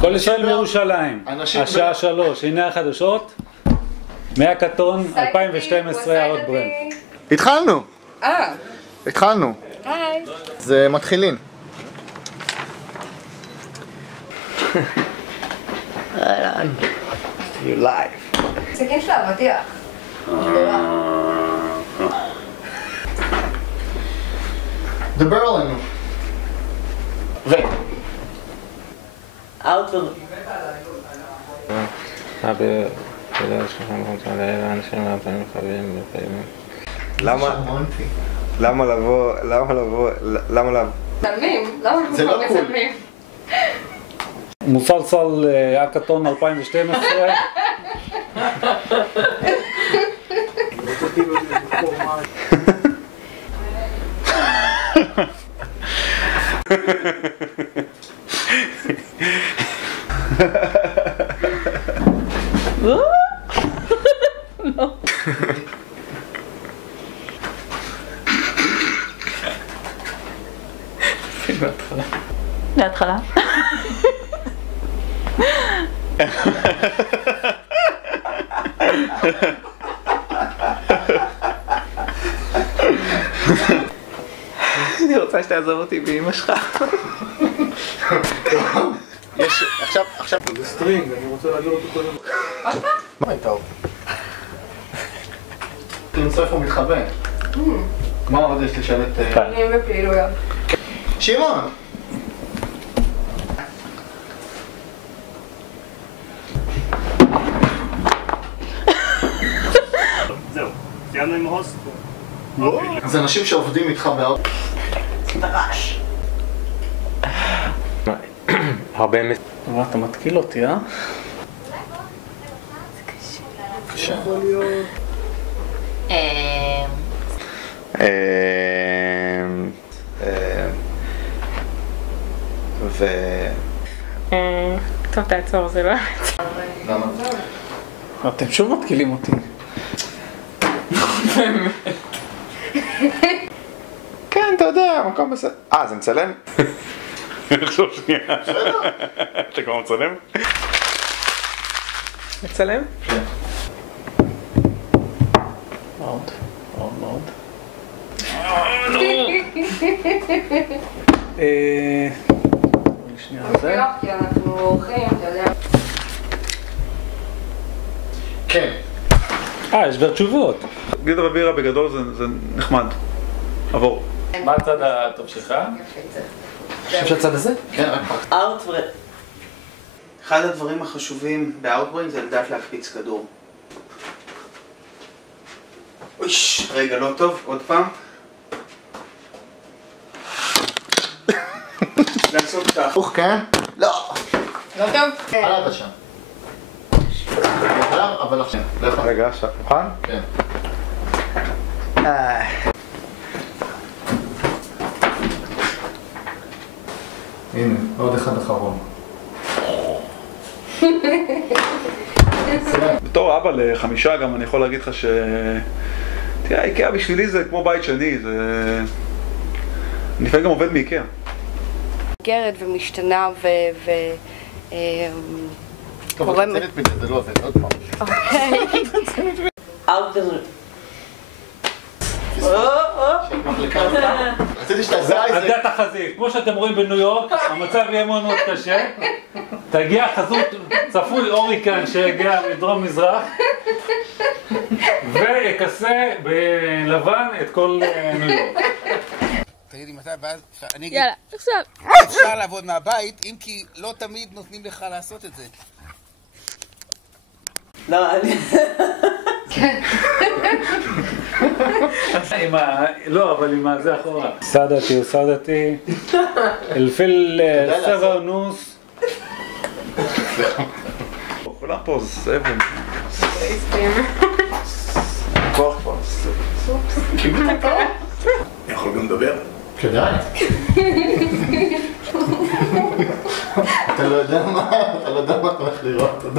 כל ישראל מירושלים, השעה 3, הנה החדשות, מהקטון 2012 אהוד ברנד. התחלנו! התחלנו. היי. זה מתחילים. You live. סכין של אבטיח. דבר עלינו. אאוטלוד. למה לבוא? מצלמים? למה זה לא קול. מצלמים? מוסלסל הקטון 2012. לא. להתחלה. אני רוצה שתעזוב אותי באמא שלך. יש, עכשיו... זה סטרינג, אני רוצה להגיד אותו קודם. מה הייתה עוד? למצוא איפה הוא מתחבא. מה עוד יש לשאלת... אני בפעילויות. שמעון! זהו, סיימנו עם ההוסט. זה אנשים שעובדים איתך בהרבה... דרש. הרבה אבל אתה מתקיל אותי, אה? קשה. טוב, תעצור, זה לא... למה? אתם שוב מתקילים אותי. כן, אתה יודע, מקום בסדר. זה מצלם? עכשיו שנייה. אתה כבר מצלם? מצלם? כן. מאוד, מאוד מאוד. שנייה זה. כי אנחנו אורחים, אתה יודע. כן. יש כבר תשובות. גיל רבירה בגדול זה נחמד. עבור. מה הצד הטוב שלך? חושב שהצד הזה? כן, רק פה. אאוטברנד. אחד הדברים החשובים באאוטברנד זה לדעת להקפיץ כדור. אויש, רגע, לא טוב, עוד פעם. לעשות כך. כן? לא! לא טוב? עלה שם. אבל עכשיו. רגע, עכשיו, מוכן? כן. הנה, עוד אחד אחרון. בתור אבא ל5 גם אני יכול להגיד לך ש... תראה, איקאה בשבילי זה כמו בית שני, זה... אני לפעמים גם עובד מאיקאה. גרד ומשתנה טוב, את מצלת מזה, זה לא עובד, עוד פעם. אוקיי. אאוטברנד. רציתי שתעשה איזה... עמדת החזית, כמו שאתם רואים בניו יורק, המצב יהיה מאוד מאוד קשה. תגיע חזות, צפוי אוריקן שיגיע מדרום מזרח ויכסה בלבן את כל ניו יורק. תגידי מתי, ואז אני אגיד, יאללה, עכשיו. אפשר לעבוד מהבית, אם כי לא תמיד נותנים לך לעשות את זה. לא, אני... לא, אבל עם זה אחורה. סעדתי. אלפיל סבר נוס. כולם פה זה אבן. כוח כבר. יכול גם לדבר. כדאי. אתה לא יודע מה אתה הולך לראות.